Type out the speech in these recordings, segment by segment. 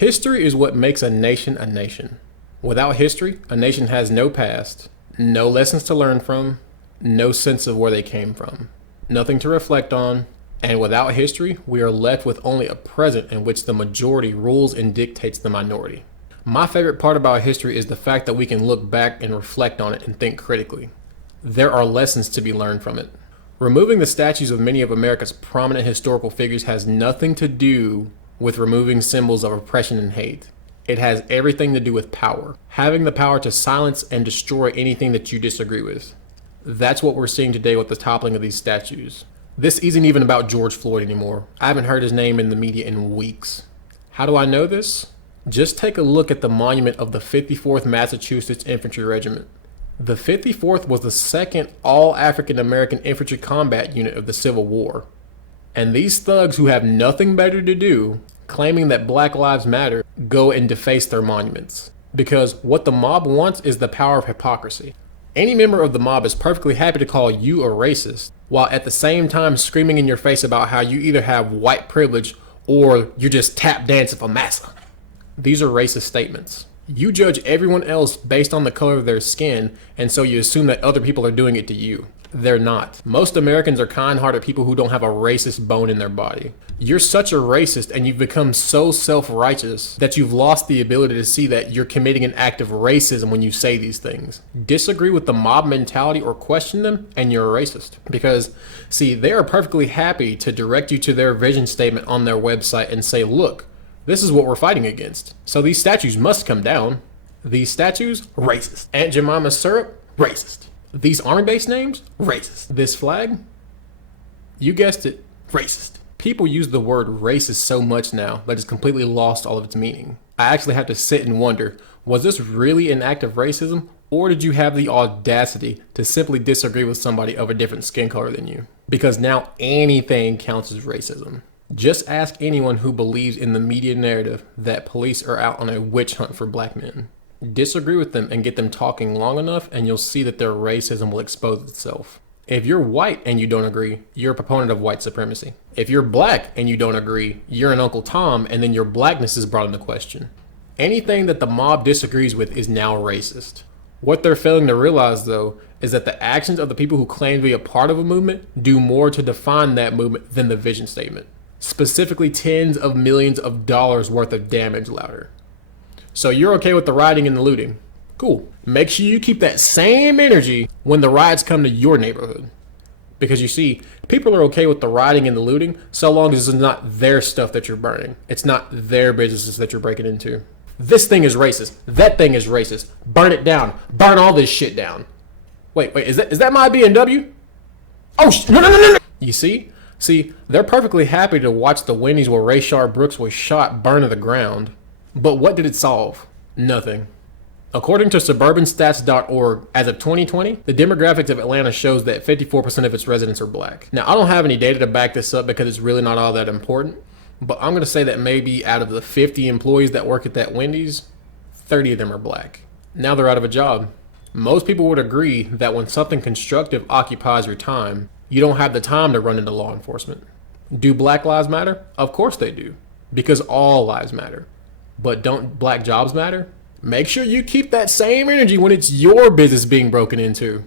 History is what makes a nation a nation. Without history, a nation has no past, no lessons to learn from, no sense of where they came from, nothing to reflect on, and without history, we are left with only a present in which the majority rules and dictates the minority. My favorite part about history is the fact that we can look back and reflect on it and think critically. There are lessons to be learned from it. Removing the statues of many of America's prominent historical figures has nothing to do with removing symbols of oppression and hate. It has everything to do with power. Having the power to silence and destroy anything that you disagree with. That's what we're seeing today with the toppling of these statues. This isn't even about George Floyd anymore. I haven't heard his name in the media in weeks. How do I know this? Just take a look at the monument of the 54th Massachusetts Infantry Regiment. The 54th was the second all-African American infantry combat unit of the Civil War. And these thugs who have nothing better to do, claiming that Black Lives Matter, go and deface their monuments. Because what the mob wants is the power of hypocrisy. Any member of the mob is perfectly happy to call you a racist, while at the same time screaming in your face about how you either have white privilege or you're just tap dancing for massa. These are racist statements. You judge everyone else based on the color of their skin, and so you assume that other people are doing it to you. They're not. Most Americans are kind-hearted people who don't have a racist bone in their body. You're such a racist and you've become so self-righteous that you've lost the ability to see that you're committing an act of racism when you say these things. Disagree with the mob mentality or question them and you're a racist. Because, see, they are perfectly happy to direct you to their vision statement on their website and say, look, this is what we're fighting against. So these statues must come down. These statues, racist. Aunt Jemima's syrup, racist. These army base names, racist. This flag, you guessed it, racist. People use the word racist so much now that it's completely lost all of its meaning. I actually have to sit and wonder, was this really an act of racism, or did you have the audacity to simply disagree with somebody of a different skin color than you? Because now anything counts as racism. Just ask anyone who believes in the media narrative that police are out on a witch hunt for black men. Disagree with them and get them talking long enough and you'll see that their racism will expose itself. If you're white and you don't agree, you're a proponent of white supremacy. If you're black and you don't agree, you're an Uncle Tom and then your blackness is brought into question. Anything that the mob disagrees with is now racist. What they're failing to realize though is that the actions of the people who claim to be a part of a movement do more to define that movement than the vision statement. Specifically tens of millions of dollars worth of damage louder. So you're okay with the rioting and the looting. Cool. Make sure you keep that same energy when the riots come to your neighborhood. Because you see, people are okay with the rioting and the looting so long as it's not their stuff that you're burning. It's not their businesses that you're breaking into. This thing is racist. That thing is racist. Burn it down. Burn all this shit down. Wait, is that my BMW? Oh, no. You see? See, they're perfectly happy to watch the Wendy's where Rayshard Brooks was shot burn to the ground. But what did it solve? Nothing. According to suburbanstats.org, as of 2020, the demographics of Atlanta shows that 54% of its residents are black. Now, I don't have any data to back this up because it's really not all that important, but I'm going to say that maybe out of the 50 employees that work at that Wendy's, 30 of them are black. Now they're out of a job. Most people would agree that when something constructive occupies your time, you don't have the time to run into law enforcement. Do Black lives matter? Of course they do, because all lives matter. But don't black jobs matter? Make sure you keep that same energy when it's your business being broken into.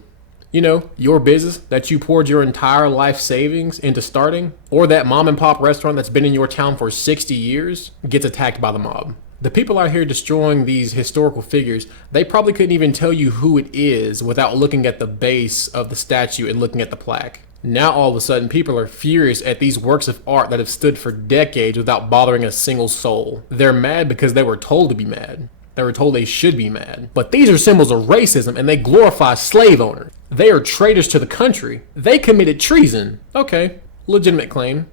You know, your business that you poured your entire life savings into starting, or that mom and pop restaurant that's been in your town for 60 years gets attacked by the mob. The people out here destroying these historical figures, they probably couldn't even tell you who it is without looking at the base of the statue and looking at the plaque. Now all of a sudden people are furious at these works of art that have stood for decades without bothering a single soul. They're mad because they were told to be mad. They were told they should be mad. But these are symbols of racism and they glorify slave owners. They are traitors to the country. They committed treason. Okay, legitimate claim.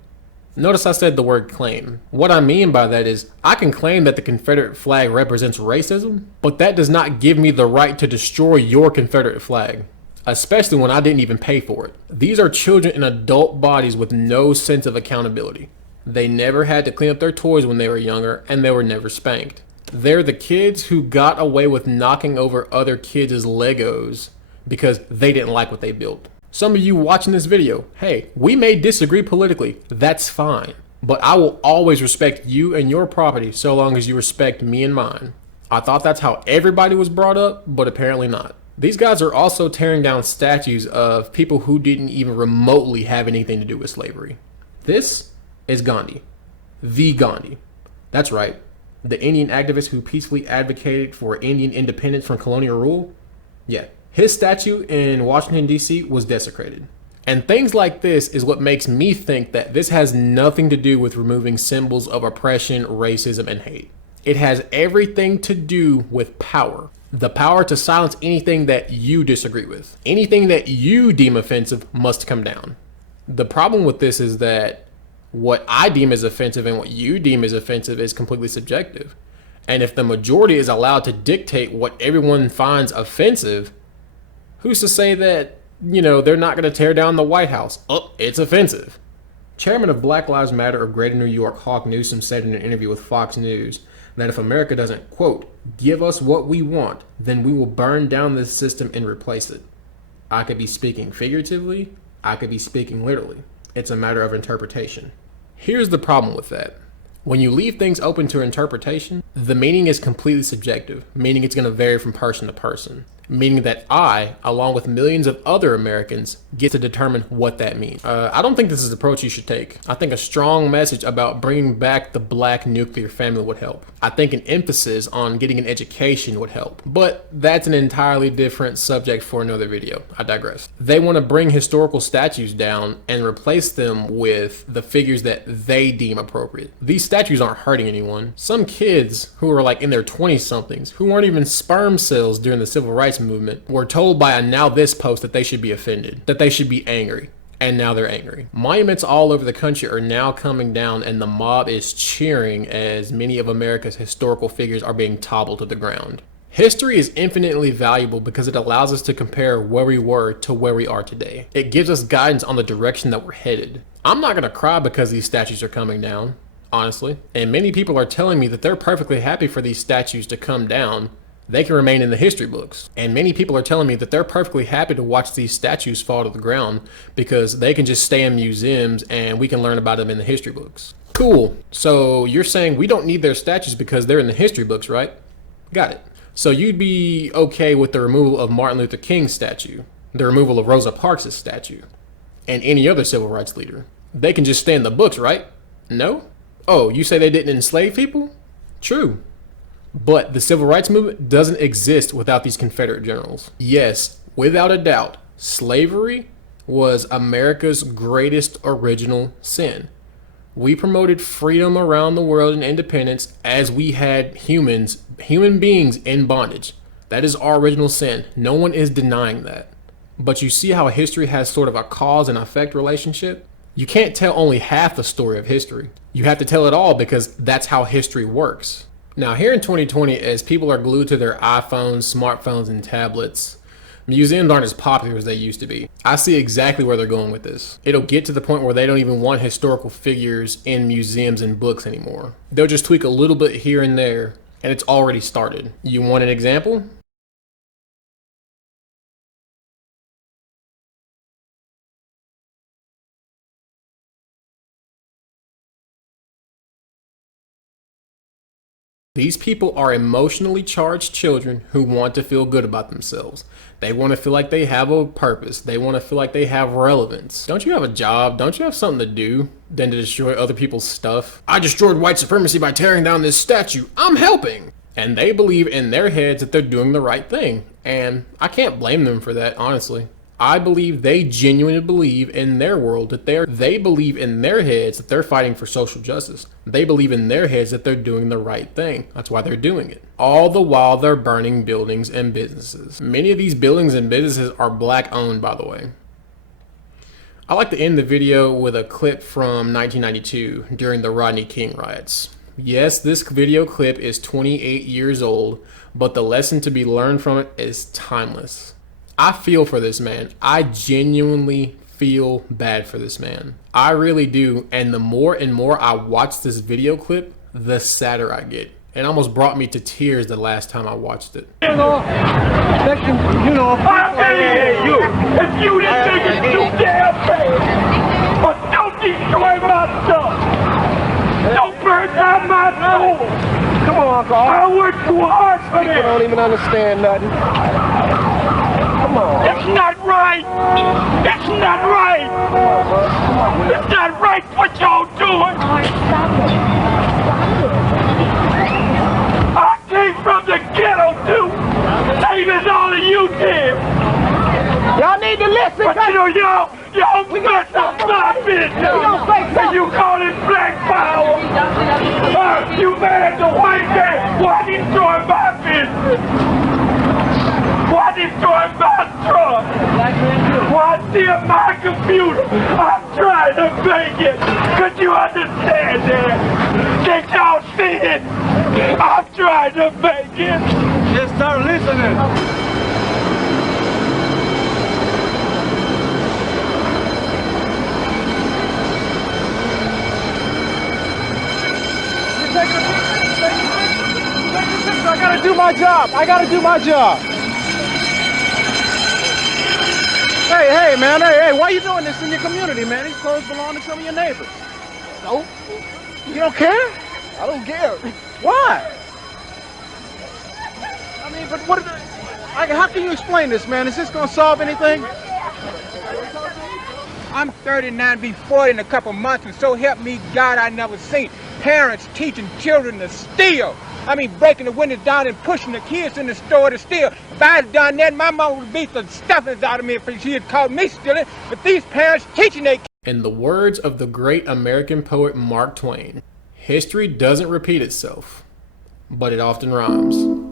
Notice I said the word claim. What I mean by that is I can claim that the Confederate flag represents racism, but that does not give me the right to destroy your Confederate flag. Especially when I didn't even pay for it. These are children in adult bodies with no sense of accountability. They never had to clean up their toys when they were younger, and they were never spanked. They're the kids who got away with knocking over other kids' Legos because they didn't like what they built. Some of you watching this video, hey, we may disagree politically, that's fine. but I will always respect you and your property so long as you respect me and mine. I thought that's how everybody was brought up, but apparently not. These guys are also tearing down statues of people who didn't even remotely have anything to do with slavery. This is Gandhi. The Gandhi. That's right. The Indian activist who peacefully advocated for Indian independence from colonial rule. Yeah, his statue in Washington, D.C. was desecrated. And things like this is what makes me think that this has nothing to do with removing symbols of oppression, racism, and hate. It has everything to do with power. The power to silence anything that you disagree with. Anything that you deem offensive must come down. The problem with this is that what I deem as offensive and what you deem as offensive is completely subjective. And if the majority is allowed to dictate what everyone finds offensive, who's to say that, they're not going to tear down the White House? Oh, it's offensive. Chairman of Black Lives Matter of Greater New York, Hawk Newsom, said in an interview with Fox News that if America doesn't, quote, give us what we want, then we will burn down this system and replace it. I could be speaking figuratively. I could be speaking literally. It's a matter of interpretation. Here's the problem with that. When you leave things open to interpretation, the meaning is completely subjective, meaning it's going to vary from person to person. Meaning that I, along with millions of other Americans, get to determine what that means. I don't think this is the approach you should take. I think a strong message about bringing back the black nuclear family would help. I think an emphasis on getting an education would help. But that's an entirely different subject for another video. I digress. They want to bring historical statues down and replace them with the figures that they deem appropriate. These statues aren't hurting anyone. Some kids who are like in their 20-somethings, who weren't even sperm cells during the civil rights movement, were told by a Now This post that they should be offended, that they should be angry, and now they're angry. Monuments all over the country are now coming down and the mob is cheering as many of America's historical figures are being toppled to the ground. History is infinitely valuable because it allows us to compare where we were to where we are today. It gives us guidance on the direction that we're headed. I'm not gonna cry because these statues are coming down, honestly, and many people are telling me that they're perfectly happy for these statues to come down. They can remain in the history books. And many people are telling me that they're perfectly happy to watch these statues fall to the ground because they can just stay in museums and we can learn about them in the history books. Cool. So you're saying we don't need their statues because they're in the history books, right? Got it. So you'd be okay with the removal of Martin Luther King's statue, the removal of Rosa Parks' statue, and any other civil rights leader. They can just stay in the books, right? No? Oh, you say they didn't enslave people? True. But the civil rights movement doesn't exist without these Confederate generals. Yes, without a doubt, slavery was America's greatest original sin. We promoted freedom around the world and independence as we had human beings in bondage. That is our original sin. No one is denying that. But you see how history has sort of a cause and effect relationship? You can't tell only half the story of history. You have to tell it all because that's how history works. Now, here in 2020, as people are glued to their iPhones, smartphones, and tablets, museums aren't as popular as they used to be. I see exactly where they're going with this. It'll get to the point where they don't even want historical figures in museums and books anymore. They'll just tweak a little bit here and there, and it's already started. You want an example? These people are emotionally charged children who want to feel good about themselves. They want to feel like they have a purpose. They want to feel like they have relevance. Don't you have a job? Don't you have something to do than to destroy other people's stuff? I destroyed white supremacy by tearing down this statue. I'm helping. And they believe in their heads that they're doing the right thing. And I can't blame them for that, honestly. I believe they genuinely believe in their world that they believe in their heads that they're fighting for social justice. They believe in their heads that they're doing the right thing. That's why they're doing it. All the while they're burning buildings and businesses. Many of these buildings and businesses are black owned, by the way. I like to end the video with a clip from 1992 during the Rodney King riots. Yes, this video clip is 28 years old, but the lesson to be learned from it is timeless. I feel for this man. I genuinely feel bad for this man. I really do. And the more and more I watch this video clip, the sadder I get. It almost brought me to tears the last time I watched it. I dare you. If you didn't think it's too damn bad, but don't destroy my stuff. my school. Come on, Uncle. I worked too hard for People this. don't even understand nothing. Come on. It's not right. It's not right. It's not right what y'all doing. I came from the ghetto too. Same as all of you did. Y'all need to listen. But you know, y'all mess up my business. And you call it black power. You mad at the white man. Why destroy my business? Why destroy my truck? Why steal my computer? I'm trying to make it. Could you understand that? Can't y'all see it? I'm trying to make it. Just start listening. I gotta do my job. I gotta do my job. Hey, man. Hey, why you doing this in your community, man? These clothes belong to some of your neighbors. No. You don't care? I don't care. Why? I mean, but what? How can you explain this, man? Is this gonna solve anything? I'm 39, be 40 in a couple months, and so help me God, I never seen parents teaching children to steal. I mean, breaking the windows down and pushing the kids in the store to steal. If I had done that, my mom would beat the stuffings out of me if she had caught me stealing. But these parents teaching their kids. In the words of the great American poet Mark Twain, history doesn't repeat itself, but it often rhymes.